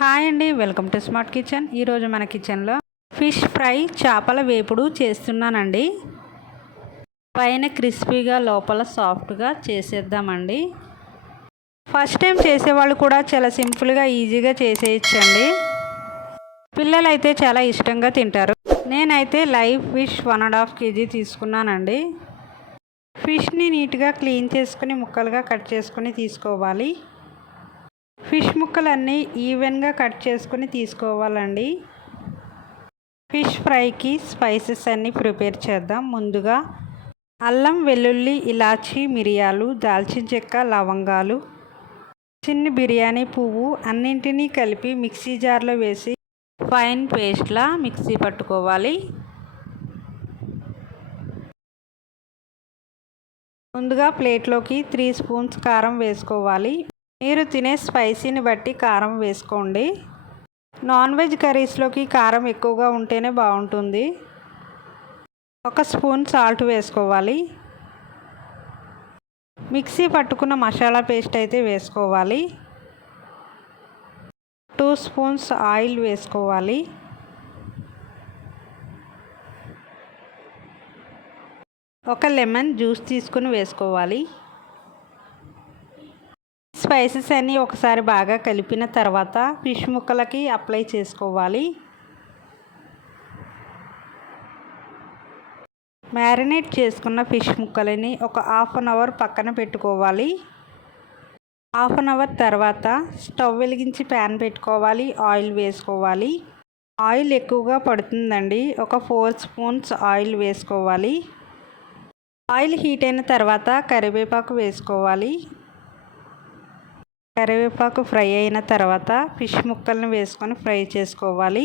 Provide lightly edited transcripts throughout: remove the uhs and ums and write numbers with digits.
Hi అండి, welcome to smart kitchen. ఈరోజు మన కిచెన్లో ఫిష్ ఫ్రై చేపల వేపుడు చేస్తున్నానండి. పైన క్రిస్పీగా లోపల సాఫ్ట్గా చేసేద్దామండి. ఫస్ట్ టైం చేసేవాళ్ళు కూడా చాలా సింపుల్గా ఈజీగా చేసేయచ్చండి. పిల్లలైతే చాలా ఇష్టంగా తింటారు. నేనైతే లైవ్ ఫిష్ 1.5 kg తీసుకున్నానండి. ఫిష్ని నీట్గా క్లీన్ చేసుకుని ముక్కలుగా కట్ చేసుకుని తీసుకోవాలి. ఫిష్ ముక్కలన్నీ ఈవెన్గా కట్ చేసుకుని తీసుకోవాలండి. ఫిష్ ఫ్రైకి స్పైసెస్ అన్నీ ప్రిపేర్ చేద్దాం. ముందుగా అల్లం, వెల్లుల్లి, ఇలాచీ, మిరియాలు, దాల్చిన చెక్క, లవంగాలు, చిన్న బిర్యానీ పువ్వు అన్నింటినీ కలిపి మిక్సీ జార్లో వేసి ఫైన్ పేస్ట్లా మిక్సీ పట్టుకోవాలి. ముందుగా ప్లేట్లోకి 3 స్పూన్స్ కారం వేసుకోవాలి. మీరు తినే స్పైసీని బట్టి కారం వేసుకోండి. నాన్ వెజ్ కర్రీస్లోకి కారం ఎక్కువగా ఉంటేనే బాగుంటుంది. 1 స్పూన్ సాల్ట్ వేసుకోవాలి. మిక్సీ పట్టుకున్న మసాలా పేస్ట్ అయితే వేసుకోవాలి. 2 స్పూన్స్ ఆయిల్ వేసుకోవాలి. ఒక లెమన్ జ్యూస్ తీసుకుని వేసుకోవాలి. స్పైసెస్ అన్నీ ఒకసారి బాగా కలిపిన తర్వాత ఫిష్ ముక్కలకి అప్లై చేసుకోవాలి. మ్యారినేట్ చేసుకున్న ఫిష్ ముక్కలని ఒక 1/2 అవర్ పక్కన పెట్టుకోవాలి. 1/2 అవర్ తర్వాత స్టవ్ వెలిగించి ప్యాన్ పెట్టుకోవాలి. ఆయిల్ వేసుకోవాలి. ఆయిల్ ఎక్కువగా పడుతుందండి. ఒక 4 స్పూన్స్ ఆయిల్ వేసుకోవాలి. ఆయిల్ హీట్ అయిన తర్వాత కరివేపాకు వేసుకోవాలి. కరివేపాకు ఫ్రై అయిన తర్వాత ఫిష్ ముక్కలను వేసుకొని ఫ్రై చేసుకోవాలి.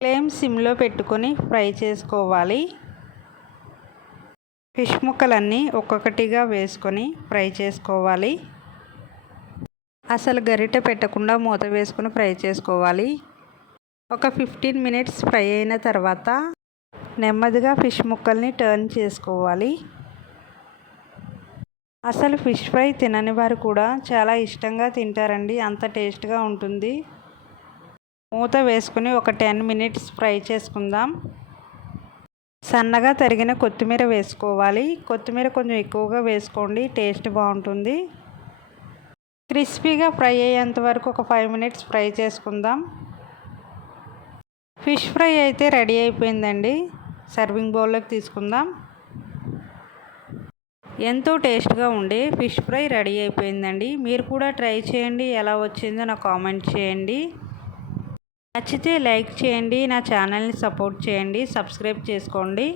ఫ్లేమ్ సిమ్లో పెట్టుకొని ఫ్రై చేసుకోవాలి. ఫిష్ ముక్కలన్నీ ఒక్కొక్కటిగా వేసుకొని ఫ్రై చేసుకోవాలి. అసలు గరిటె పెట్టకుండా మూత వేసుకొని ఫ్రై చేసుకోవాలి. ఒక 15 మినిట్స్ ఫ్రై అయిన తర్వాత నెమ్మదిగా ఫిష్ ముక్కల్ని టర్న్ చేసుకోవాలి. అసలు ఫిష్ ఫ్రై తినని వారు కూడా చాలా ఇష్టంగా తింటారండి. అంత టేస్ట్గా ఉంటుంది. మూత వేసుకుని ఒక 10 మినిట్స్ ఫ్రై చేసుకుందాం. సన్నగా తరిగిన కొత్తిమీర వేసుకోవాలి. కొత్తిమీర కొంచెం ఎక్కువగా వేసుకోండి, టేస్ట్ బాగుంటుంది. క్రిస్పీగా ఫ్రై అయ్యేంత వరకు ఒక 5 మినిట్స్ ఫ్రై చేసుకుందాం. ఫిష్ ఫ్రై అయితే రెడీ అయిపోయిందండి. సర్వింగ్ బౌల్లోకి తీసుకుందాం. ఎంతో టేస్ట్గా ఉండే ఫిష్ ఫ్రై రెడీ అయిపోయిందండి. మీరు కూడా ట్రై చేయండి. ఎలా వచ్చిందో నాకు కామెంట్ చేయండి. నచ్చితే లైక్ చేయండి. నా ఛానల్ని సపోర్ట్ చేయండి. సబ్స్క్రైబ్ చేసుకోండి.